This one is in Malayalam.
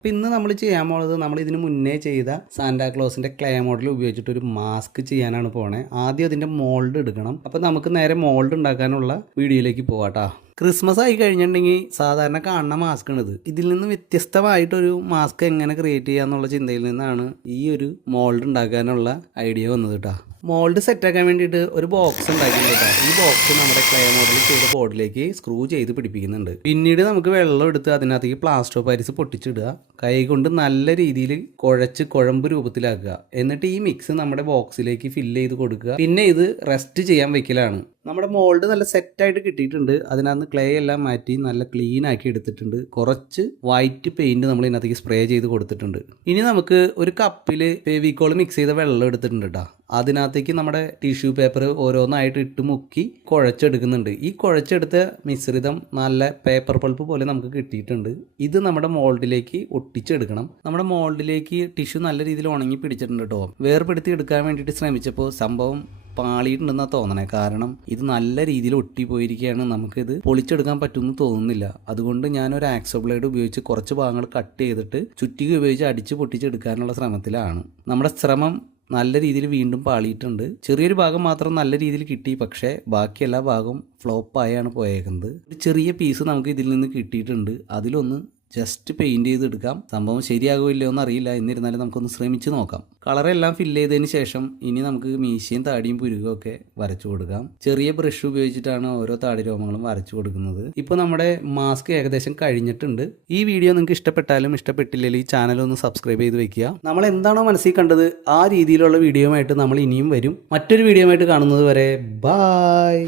അപ്പോൾ ഇന്ന് നമ്മൾ ചെയ്യാൻ പോകുന്നത് നമ്മൾ ഇതിന് മുന്നേ ചെയ്ത സാന്റാക്ലോസിൻ്റെ ക്ലേ മോഡൽ ഉപയോഗിച്ചിട്ട് ഒരു മാസ്ക് ചെയ്യാനാണ് പോണേ. ആദ്യം അതിൻ്റെ മോൾഡ് എടുക്കണം. അപ്പോൾ നമുക്ക് നേരെ മോൾഡ് ഉണ്ടാക്കാനുള്ള വീഡിയോയിലേക്ക് പോവാട്ടോ. ക്രിസ്മസ് ആയി കഴിഞ്ഞിട്ടുണ്ടെങ്കിൽ സാധാരണ കാണുന്ന മാസ്കാണിത്. ഇതിൽ നിന്ന് വ്യത്യസ്തമായിട്ടൊരു മാസ്ക് എങ്ങനെ ക്രിയേറ്റ് ചെയ്യാന്നുള്ള ചിന്തയിൽ നിന്നാണ് ഈ ഒരു മോൾഡ് ഉണ്ടാക്കാനുള്ള ഐഡിയ വന്നത് കേട്ടോ. മോൾഡ് സെറ്റാക്കാൻ വേണ്ടിയിട്ട് ഒരു ബോക്സ് ഉണ്ടാക്കിയിട്ടുണ്ട് കേട്ടോ. ഈ ബോക്സ് നമ്മുടെ ക്ലേ മോഡൽ ചെയ്ത ബോർഡിലേക്ക് സ്ക്രൂ ചെയ്ത് പിടിപ്പിക്കുന്നുണ്ട്. പിന്നീട് നമുക്ക് വെള്ളം എടുത്ത് അതിനകത്തേക്ക് പ്ലാസ്റ്റർ ഓഫ് പാരീസ് പൊട്ടിച്ചിടുക. കൈ കൊണ്ട് നല്ല രീതിയിൽ കുഴച്ച് കുഴമ്പ് രൂപത്തിലാക്കുക. എന്നിട്ട് ഈ മിക്സ് നമ്മുടെ ബോക്സിലേക്ക് ഫില്ല് ചെയ്ത് കൊടുക്കുക. പിന്നെ ഇത് റെസ്റ്റ് ചെയ്യാൻ വെക്കലാണ്. നമ്മുടെ മോൾഡ് നല്ല സെറ്റായിട്ട് കിട്ടിയിട്ടുണ്ട്. അതിനകത്ത് ക്ലേ എല്ലാം മാറ്റി നല്ല ക്ലീൻ ആക്കി എടുത്തിട്ടുണ്ട്. കുറച്ച് വൈറ്റ് പെയിന്റ് നമ്മൾ ഇതിനകത്തേക്ക് സ്പ്രേ ചെയ്ത് കൊടുത്തിട്ടുണ്ട്. ഇനി നമുക്ക് ഒരു കപ്പിൽ ഫെവിക്കോൾ മിക്സ് ചെയ്ത വെള്ളം എടുത്തിട്ടുണ്ട് കേട്ടോ. അതിനകത്തേക്ക് നമ്മുടെ ടിഷ്യൂ പേപ്പർ ഓരോന്നായിട്ട് ഇട്ട് മുക്കി കുഴച്ചെടുക്കുന്നുണ്ട്. ഈ കുഴച്ചെടുത്ത മിശ്രിതം നല്ല പേപ്പർ പൾപ്പ് പോലെ നമുക്ക് കിട്ടിയിട്ടുണ്ട്. ഇത് നമ്മുടെ മോൾഡിലേക്ക് ഒട്ടിച്ചെടുക്കണം. നമ്മുടെ മോൾഡിലേക്ക് ടിഷ്യൂ നല്ല രീതിയിൽ ഉണങ്ങി പിടിച്ചിട്ടുണ്ട് കേട്ടോ. വേർപെടുത്തി എടുക്കാൻ വേണ്ടിയിട്ട് ശ്രമിച്ചപ്പോൾ സംഭവം പാളിയിട്ടുണ്ടെന്നാണ് തോന്നണേ. കാരണം ഇത് നല്ല രീതിയിൽ ഒട്ടിപ്പോയിരിക്കുകയാണ്. നമുക്കിത് പൊളിച്ചെടുക്കാൻ പറ്റുമെന്ന് തോന്നുന്നില്ല. അതുകൊണ്ട് ഞാനൊരു ആക്സോ ബ്ലേഡ് ഉപയോഗിച്ച് കുറച്ച് ഭാഗങ്ങൾ കട്ട് ചെയ്തിട്ട് ചുറ്റിക ഉപയോഗിച്ച് അടിച്ച് പൊട്ടിച്ചെടുക്കാനുള്ള ശ്രമത്തിലാണ്. നമ്മുടെ ശ്രമം നല്ല രീതിയിൽ വീണ്ടും പാളിയിട്ടുണ്ട്. ചെറിയൊരു ഭാഗം മാത്രം നല്ല രീതിയിൽ കിട്ടി. പക്ഷേ ബാക്കി എല്ലാ ഭാഗവും ഫ്ലോപ്പായാണ് പോയേക്കുന്നത്. ഒരു ചെറിയ പീസ് നമുക്ക് ഇതിൽ നിന്ന് കിട്ടിയിട്ടുണ്ട്. അതിലൊന്ന് ജസ്റ്റ് പെയിൻറ് ചെയ്തെടുക്കാം. സംഭവം ശരിയാകുമല്ലോ എന്നറിയില്ല. എന്നിരുന്നാലും നമുക്കൊന്ന് ശ്രമിച്ച് നോക്കാം. കളറെല്ലാം ഫില്ല് ചെയ്തതിന് ശേഷം ഇനി നമുക്ക് മീശയും താടിയും പുരുകയും ഒക്കെ വരച്ചു കൊടുക്കാം. ചെറിയ ബ്രഷ് ഉപയോഗിച്ചിട്ടാണ് ഓരോ താടി രോമങ്ങളും വരച്ചു കൊടുക്കുന്നത്. ഇപ്പോൾ നമ്മുടെ മാസ്ക് ഏകദേശം കഴിഞ്ഞിട്ടുണ്ട്. ഈ വീഡിയോ നിങ്ങൾക്ക് ഇഷ്ടപ്പെട്ടാലും ഇഷ്ടപ്പെട്ടില്ലെങ്കിൽ ഈ ചാനൽ ഒന്ന് സബ്സ്ക്രൈബ് ചെയ്ത് വെക്കുക. നമ്മൾ എന്താണോ മനസ്സിൽ കണ്ടത് ആ രീതിയിലുള്ള വീഡിയോയുമായിട്ട് നമ്മൾ ഇനിയും വരും. മറ്റൊരു വീഡിയോയുമായിട്ട് കാണുന്നത് വരെ ബായ്.